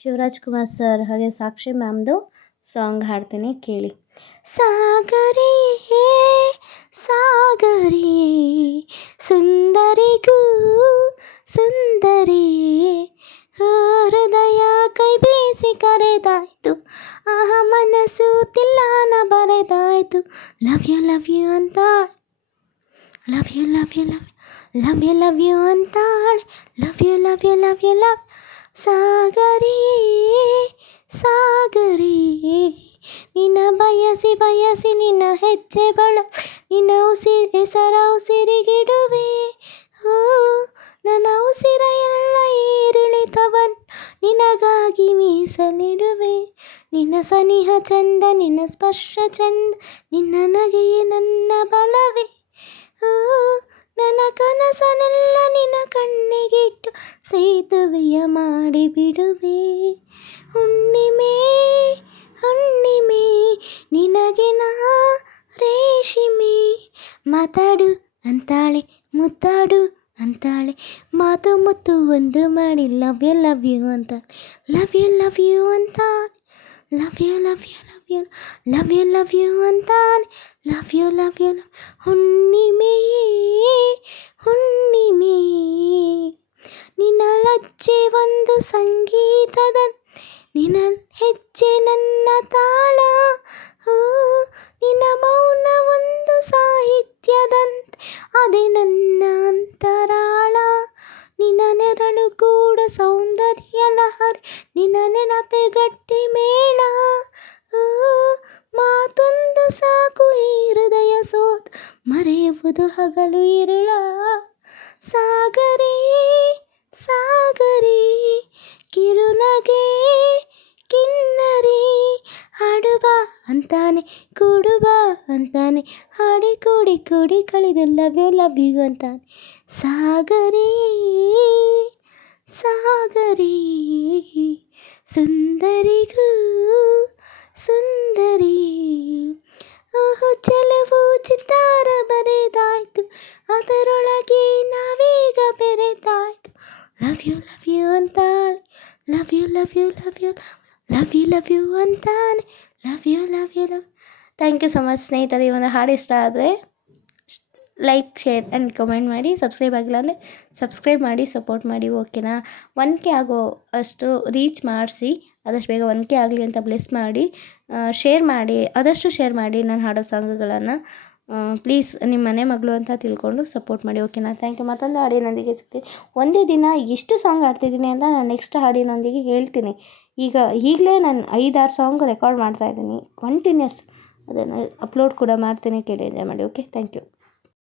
Shivraj Kumar sir ಹಾಗೆ ಸಾಕ್ಷಿ ಮ್ಯಾಮ್ದು song ಹಾಡ್ತೀನಿ ಕೇಳಿ. ಸಾಗರಿಯೇ ಸಾಗರಿಯೇ ಸುಂದರಿಗೂ ಸುಂದರಿಯೇ ಹೃದಯ ಕೈ ಬೀಸಿ ಕರೆದಾಯ್ತು, ಆಹ ಮನಸ್ಸು ತಿಲ್ಲಾನ ಬರೆದಾಯ್ತು. ಲವ್ ಯು ಅಂತ ಲವ್ ಯು ಅಂತಾಳೆ. ಲವ್ ಸಾಗರಿಯೇ ನಿನ್ನ ಬಯಸಿ ನಿನ್ನ ಹೆಜ್ಜೆ ನಿನ್ನ ಹೆಸರ ಉಸಿರಿಗಿಡುವೆ. ಓ ನನ್ನ ಉಸಿರ ಎಲ್ಲ ಏರಿಳಿತವನ್ನು ನಿನಗಾಗಿ ಮೀಸಲಿಡುವೆ. ನಿನ್ನ ಸನಿಹ ಚಂದ, ನಿನ್ನ ಸ್ಪರ್ಶ ಚಂದ, ನಿನ್ನ ನಗೆಯೇ ನನ್ನ ಬಲವೇ. ಓ ನನ್ನ ಕನಸನೆಲ್ಲ ನಿನ್ನ ಕಣ್ಣಿಗಿಟ್ಟು ಸೇತುವೆಯ ಮಾಡಿಬಿಡುವೆ. ಹುಣ್ಣಿಮೆ ನಿನಗೆ ನಾ ರೇಷ್ಮೆ, ಮಾತಾಡು ಅಂತಾಳೆ ಮುದ್ದಾಡು ಅಂತಾಳೆ, ಮಾತು ಮುತ್ತು ಒಂದು ಮಾಡಿ ಲವ್ ಯು ಅಂತ. ಲವ್ ಯು ಅಂತಾನೆ. ಲವ್ ಯು ಅಂತಾನೆ. ಲವ್ ಯು ಹುಣ್ಣಿಮೆ ನಿನ್ನ ಲಜ್ಜೆ ಒಂದು ಸಂಗೀತದ, ನಿನ್ನ ಹೆಜ್ಜೆ ನನ್ನ ತಾಳ. ಓ ನಿನ್ನ ಮೌನ ಒಂದು ಸಾಹಿತ್ಯದಂತೆ, ಅದೇ ನನ್ನ ಅಂತರಾಳ. ನಿನ್ನ ನೆರಳು ಕೂಡ ಸೌಂದರ್ಯ ಲಹರಿ, ನಿನ್ನ ನೆನಪೆ ಗಟ್ಟಿ ಮೇಳ. ಓ ಮಾತೊಂದು ಸಾಕು ಈ ಹೃದಯ ಸೋತು ಮರೆಯುವುದು ಹಗಲು ಇರುಳ. ಸಾಗರಿ ಕಿರುನಗೆ ಕಿನ್ನರಿ, ಹಾಡುಬಾ ಅಂತಾನೆ ಕೂಡುಬಾ ಅಂತಾನೆ, ಹಾಡಿ ಕೂಡಿ ಕಳೆದು ಲವ್ ಯು ಅಂತಾನೆ. ಸಾಗರಿ ಸುಂದರಿಗೂ ಸುಂದರಿ, ಓಹೋ ಚೆಲುವು ಚಿತ್ತಾರ ಬರೆದಾಯ್ತು, ಅದರೊಳಗೆ ನಾವೀಗ ಬೆರೆತಾಯ್ತು. ಲವ್ ಯು ಅಂತಾಳೆ. ಲವ್ ಯು ಅಂತಾನೆ. Love you. Thank you so much ಸ್ನೇಹಿತರೆ. ಈ ಒಂದು ಹಾಡು ಇಷ್ಟ ಆದರೆ ಲೈಕ್, ಶೇರ್ ಆ್ಯಂಡ್ ಕಮೆಂಟ್ ಮಾಡಿ. ಸಬ್ಸ್ಕ್ರೈಬ್ ಆಗಿಲ್ಲ ಅಂದರೆ ಸಬ್ಸ್ಕ್ರೈಬ್ ಮಾಡಿ, ಸಪೋರ್ಟ್ ಮಾಡಿ. ಓಕೆನಾ? 1K ಆಗೋ ಅಷ್ಟು ರೀಚ್ ಮಾಡಿಸಿ, ಆದಷ್ಟು ಬೇಗ 1K ಆಗಲಿ ಅಂತ ಬ್ಲೆಸ್ ಮಾಡಿ. ಶೇರ್ ಮಾಡಿ, ಆದಷ್ಟು ಶೇರ್ ಮಾಡಿ ನಾನು ಹಾಡೋ ಸಾಂಗ್ಗಳನ್ನು. ಪ್ಲೀಸ್ ನಿಮ್ಮ ಮನೆ ಮಗಳು ಅಂತ ತಿಳ್ಕೊಂಡು ಸಪೋರ್ಟ್ ಮಾಡಿ. ಓಕೆನಾ? Thank you. ಮತ್ತೊಂದು ಹಾಡಿನೊಂದಿಗೆ ಸಿಗ್ತೀನಿ. ಒಂದೇ ದಿನ ಎಷ್ಟು ಸಾಂಗ್ ಹಾಡ್ತಿದ್ದೀನಿ ಅಂತ ನಾನು ನೆಕ್ಸ್ಟ್ ಹಾಡಿನೊಂದಿಗೆ ಹೇಳ್ತೀನಿ. ಈಗಲೇ ನಾನು 5-6 ಸಾಂಗ್ ರೆಕಾರ್ಡ್ ಮಾಡ್ತಾಯಿದ್ದೀನಿ ಕಂಟಿನ್ಯೂಸ್. ಅದನ್ನು ಅಪ್ಲೋಡ್ ಕೂಡ ಮಾಡ್ತೀನಿ, ಕೇಳಿ ಎಂಜಾಯ್ ಮಾಡಿ. Okay, thank you.